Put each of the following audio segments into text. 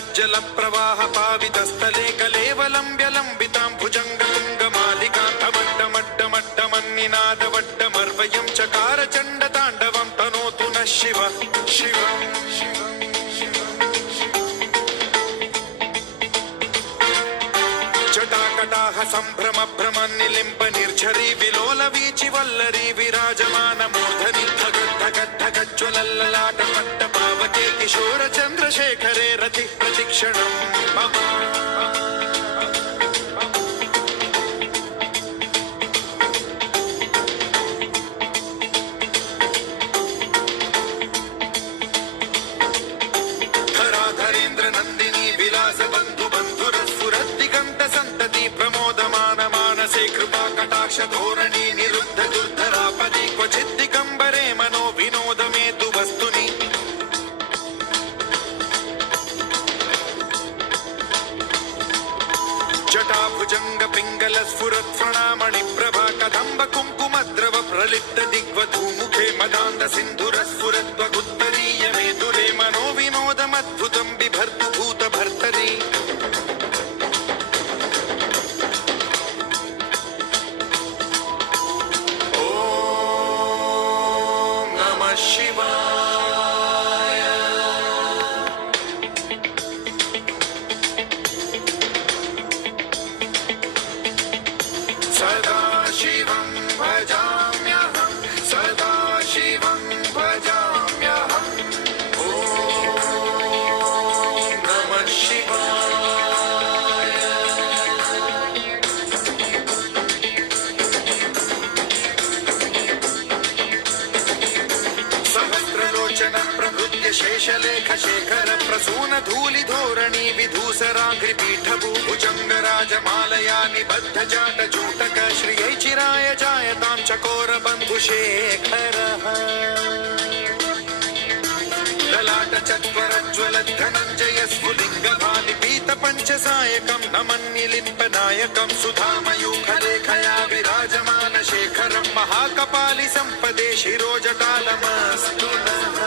तज्जल प्रवाह पावितस्थले कलेवलम्ब्य लम्बितां भुजङ्गतुङ्गमालिकान्तमड्डमड्डमड्डमन्निनादवड्डमर्वयं चकार चण्डताण्डवं तनोतु नः शिव शिव जटाकटाह सम्भ्रम भ्रमन्निलिम्ब निर्झरी विलोल वीचि वल्लरी विराजमान मूर्धनि धगद्धगद्धगज्ज्वलल्ललाट पट्ट पावके किशोर चन्द्रशेखरे रति प्रतिक्षणं मम धराधरेन्द्र नन्दिनी विलास बन्धु बन्धुरस्फुरद्दिगन्त सन्तति प्रमोदमान मानसे कृपा कटाक्ष धोरणी निरुद्ध दुर्धरापदि क्वचित् दिगम्बरे मनो विनोद मे तु वस्तुनि जटाभुजंग पिंगल स्फुरत् प्रणामणि प्रभा कदम्ब कुङ्कुमद्रव प्रलिप्त दिग्वधूमुखे मदान्ध सिन्धुर स्फुरत्वगुत्तरीय मे दुरे मनो विनोदमद्भुतं बिभर्तु भूत भर्तरि ॐ नमः शिवाय सदा शिवं भजाम्यहं सदा शिवं भजाम्यहम् ॐ नमः शिवाय सहस्रलोचन प्रभृत्य शेषलेख शेखर प्रसून धूलि धोरणी विधूसराघ्रि पीठभू भुजङ्गराजमालया निबद्ध जाट जूटक श्रियै चिराय जायतां चकोर बन्धुशेखरः ललाट चत्वरज्ज्वल धनञ्जय स्फुलिङ्ग भानिपीत पञ्चसायकं नमन्निलिम्पनायकं सुधामयूखलेखया विराजमान शेखरं महाकपालि सम्पदे शिरोजटालमस्तु नः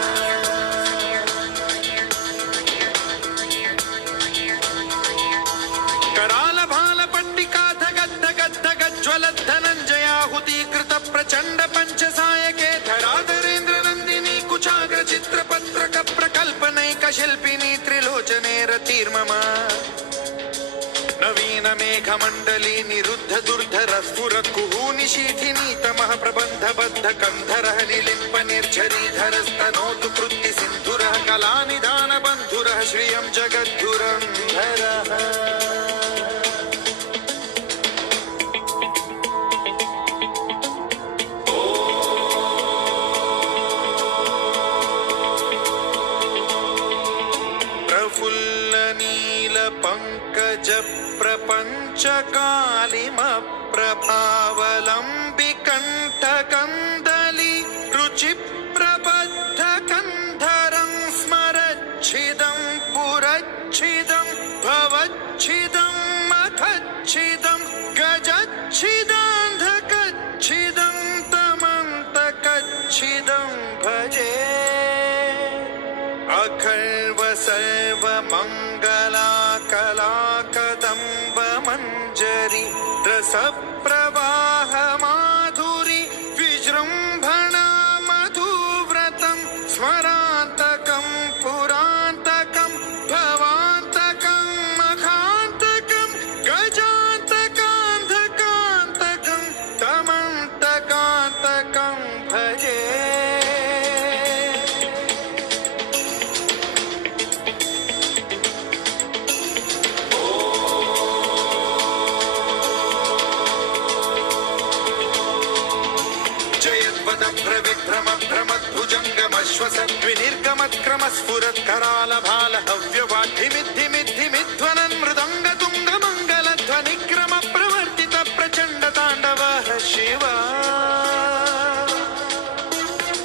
कराल भाल पट्टिका धगद्धगद्धगज्ज्वलद्धनञ्जयाहुतीकृत प्रचण्ड पञ्चसायके धराधरेन्द्र नन्दिनी कुचाग्र चित्रपत्रक प्रकल्पनैक शिल्पिनी त्रिलोचने रतिर्मम नवीन मेघमण्डली निरुद्ध दुर्धर स्फुरत् कुहूनिशीथिनी तमः प्रबन्ध बद्ध कन्धरः निलिम्प निर्झरीधरस्तनोतु कृत्ति सिन्धुरः कलानिधान बन्धुरः श्रियं जगद्धुरन्धरः प्रफुल्ल नील पंकज प्रपंच कालिम प्रभावलंबि कंठ कंदली रुचि प्रबद्ध कंधरं स्मरच्छिदं पुरच्छिदं भवच्छिदं मखच्छिदं गजच्छिदान्धकच्छिदं तमन्तकच्छिदं भजे अखर्व सर्व मंगला कला कदम्ब मंजरी रस प्रवाह माधुरी विजृंभणा मधुव्रतं स्मरान्तकं पुरान्तकं भवान्तकं मखान्तकं गजान्तकान्धकान्तकं तमन्तकान्तकं भजे भ्रम भ्रमद्भुजङ्गमश्वसद्विनिर्गमत्क्रम स्फुरत् कराल भाल हव्यवाद्धिमिद्धिमिद्धिमिध्वनन् मृदङ्ग तुङ्ग मङ्गलध्वनिक्रम प्रवर्तित प्रचण्ड ताण्डवः शिव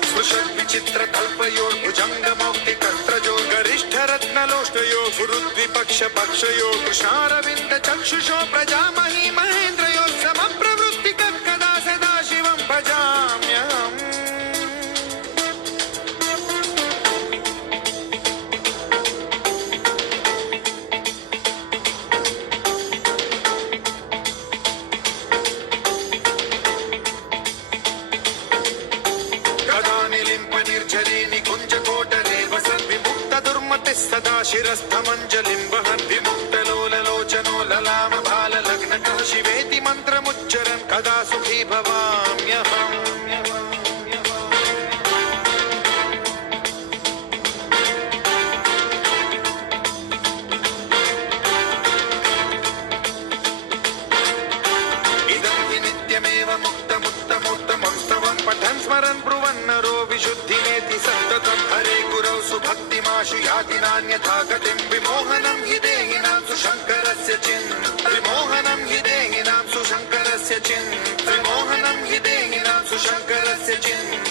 स्पृशद् विचित्र कल्पयोर्भुजङ्ग मौक्तिकस्त्रजो गरिष्ठ रत्नलोष्टयो फुरुद्विपक्ष पक्षयो कृशारविन्द चक्षुषो प्रजामही महेन्द्रयो समप्रवृत्तिक कदा सदा शिवं भजाम्यहम् मूर्तिः सदा शिरस्थमञ्जलिं वहन् विमुक्तलोललोचनो ललामभाललग्नकः शिवेति मन्त्रमुच्चरन् कदा सुखी भवाम्यहम् पठन् स्मरन् ब्रुवन्नरो विशुद्धिमेति सन्ततं हरे गुरौ सुभक्तिमाशु याति नान्यथा गतिं विमोहनं हि देहिनां सुशङ्करस्य विमोहनं हि देहिनां सुशङ्करस्य विमोहनं हि देहिनां सुशङ्करस्य